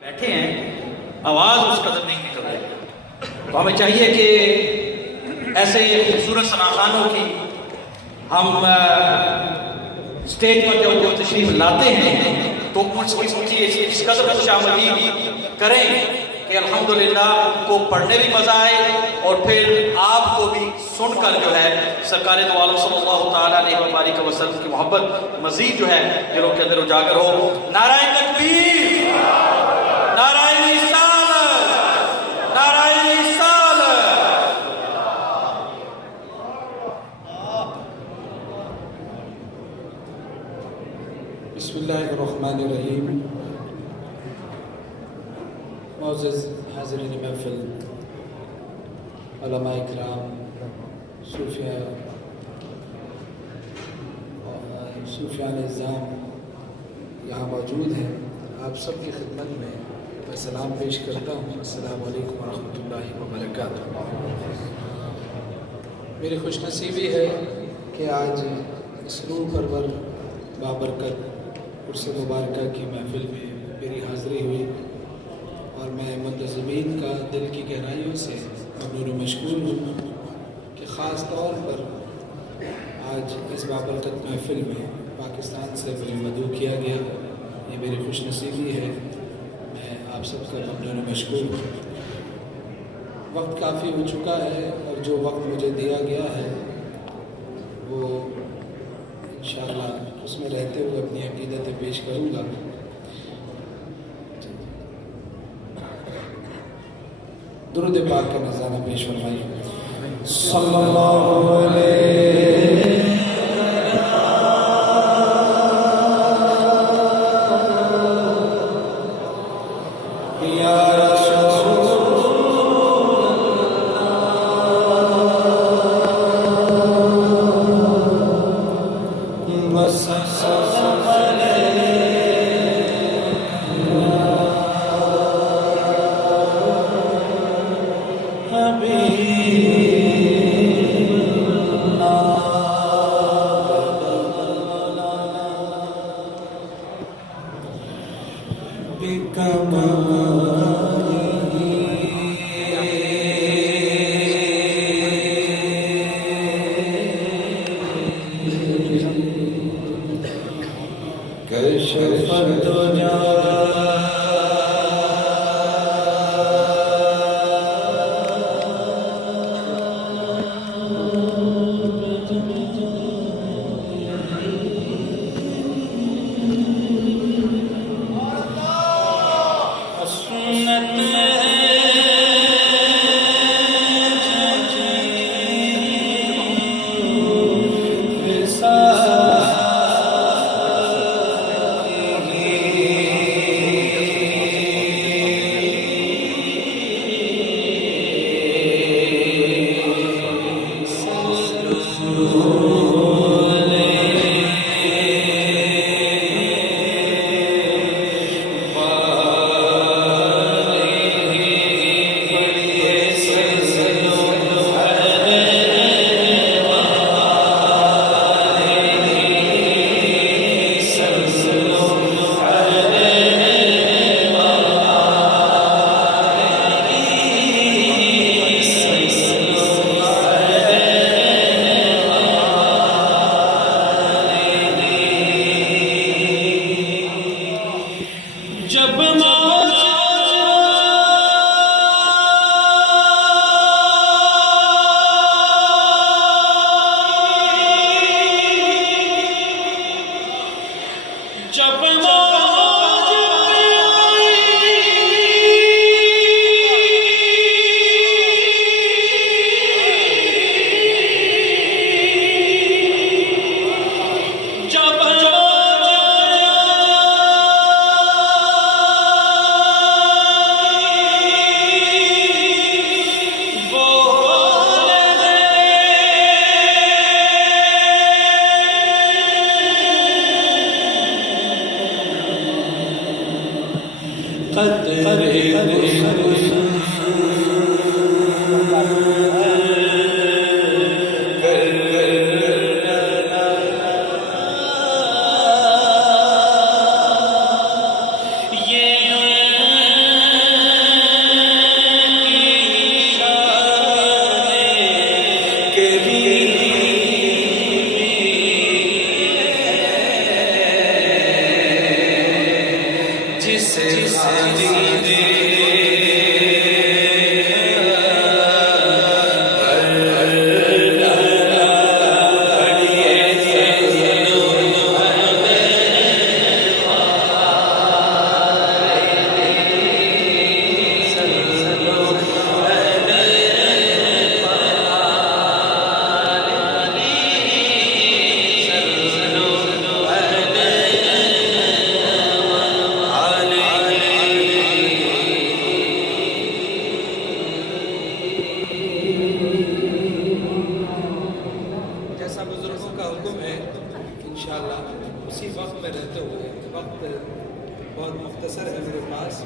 बैठे हैं, आवाज़ उस कदर नहीं निकल रही। तो हमें चाहिए कि ऐसे खूबसूरत सनाखानों की हम स्टेज पर जो तशरीफ लाते हैं तो उनकी इस कदर खुशामदीद करें कि अल्हम्दुलिल्लाह उनको पढ़ने भी मज़ा आए और फिर आपको भी सुनकर जो है सरकार दो आलम सल्लल्लाहु तआला अलैहि वसल्लम की मोहब्बत मज़ीद जो है दिलों के अंदर उजागर हो। नाराए तकबीर, नाराए रिसालत, नाराए रिसालत। बिस्मिल्लाहिर्रहमानिर्रहीम। मोअज़्ज़ज़ हाज़िरीन महफ़िल, उलमा इकराम, सूफियान इज़्ज़ाम यहाँ मौजूद हैं। आप सबकी खिदमत में मैं सलाम पेश करता हूँ। अस्सलामु अलैकुम व रहमतुल्लाहि व बरकातुहू। मेरी खुशनसीबी है कि आज इस रूह परवर बाबरकत उर्स मुबारका की महफ़िल में मेरी हाज़िरी हुई और मैं मुंतज़मीन का दिल की गहराइयों से ममनून व मशकूर हूँ कि ख़ास तौर पर आज इस बाबरकत महफ़िल में पाकिस्तान से मुझे मदऊ किया गया। ये मेरी खुशनसीबी है, मैं आप सबका ममनून व मशकूर हूँ। वक्त काफ़ी हो चुका है और जो वक्त मुझे दिया गया है वो इंशाअल्लाह उसमें रहते हुए अपनी अक़ीदतें पेश करूँगा। दुरूद पाक का नज़ारा पेश फरमाइए। सल्लल्लाहु अलैहि या ये जैसा बुजुर्गों का हुक्म है इंशाअल्लाह उसी वक्त में रहते हुए, वक्त बहुत मुख्तसर है मेरे पास,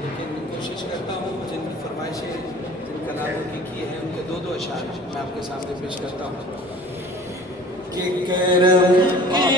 लेकिन कोशिश करता हूँ जिनकी फरमाइशें जिन कलामों की है उनके दो अशार मैं आपके सामने पेश करता हूँ कि करम के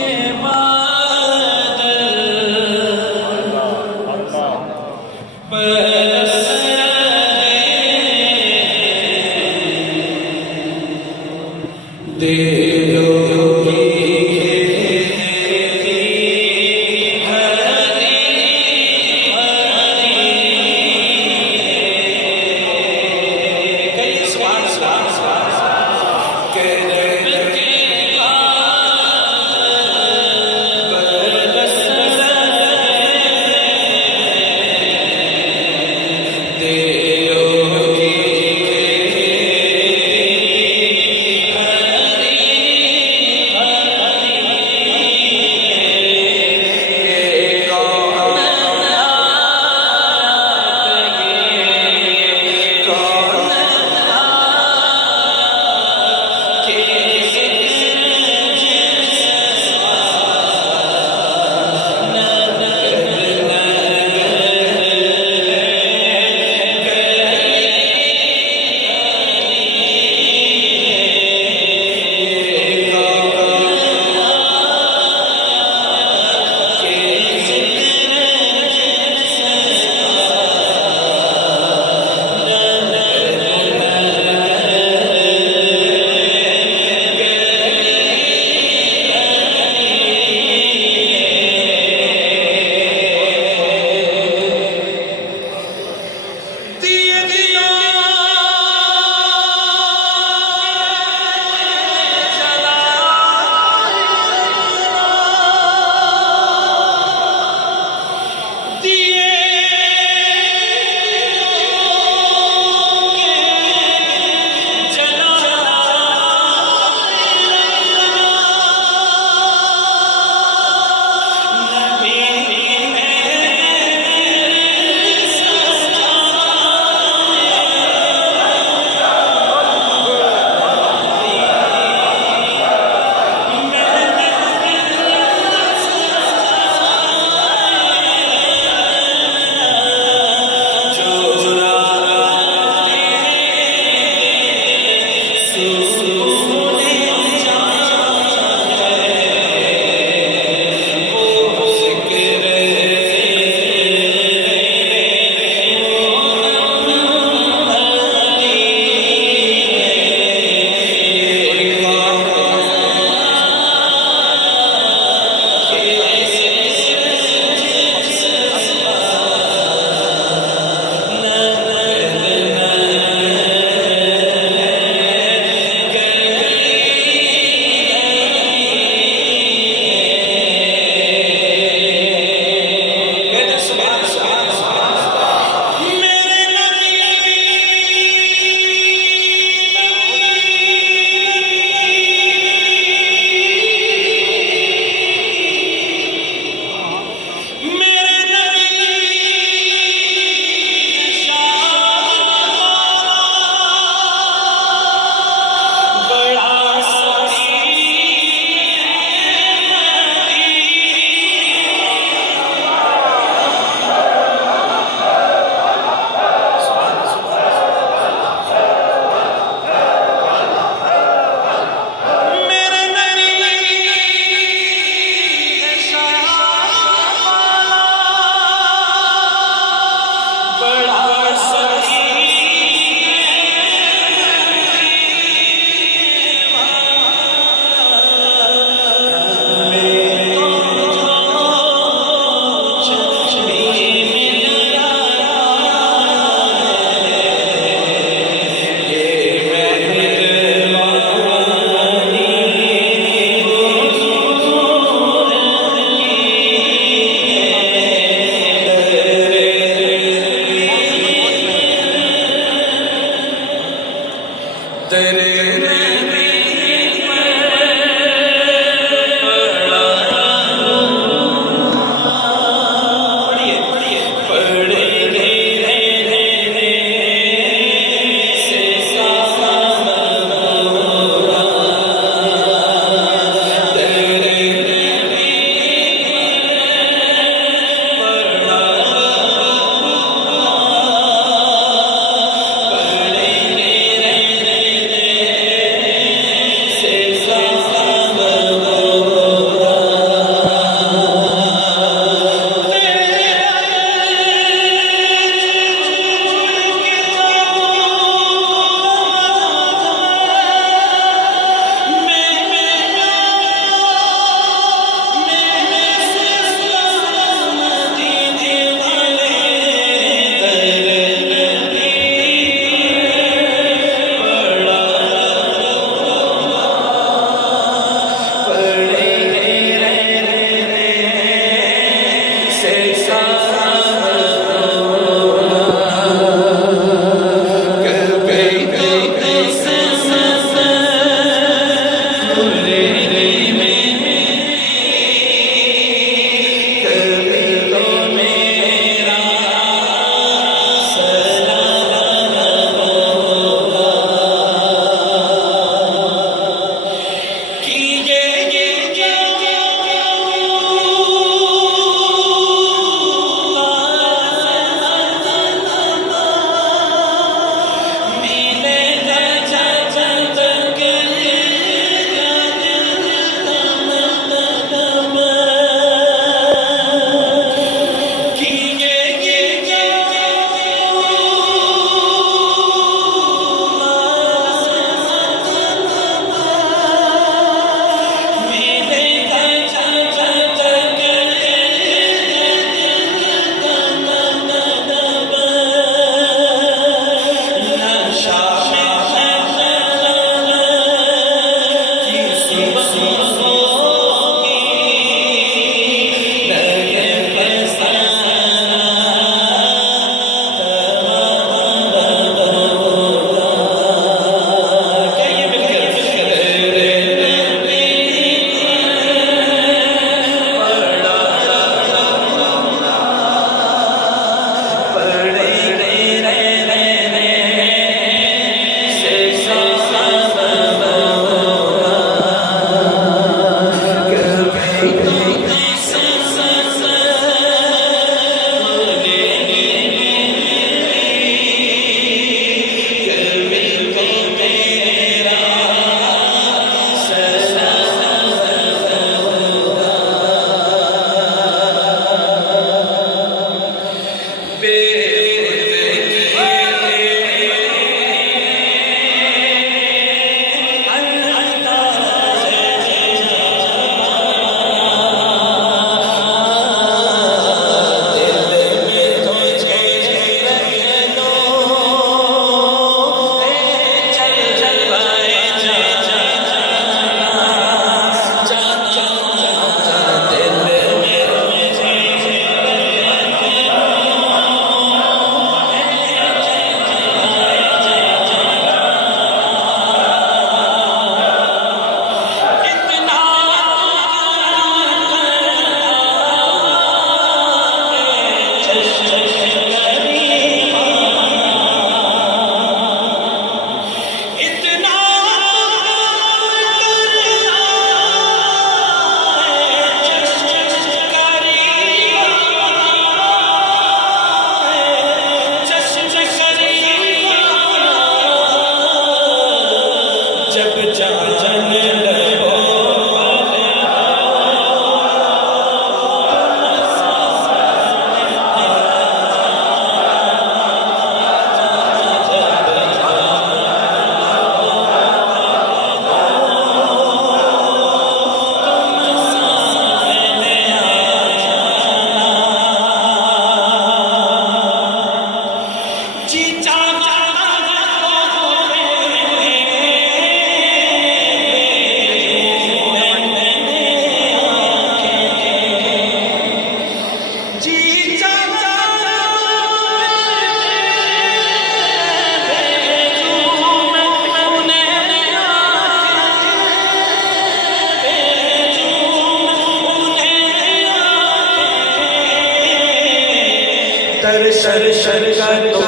दर्शन कर तो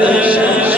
दर्शन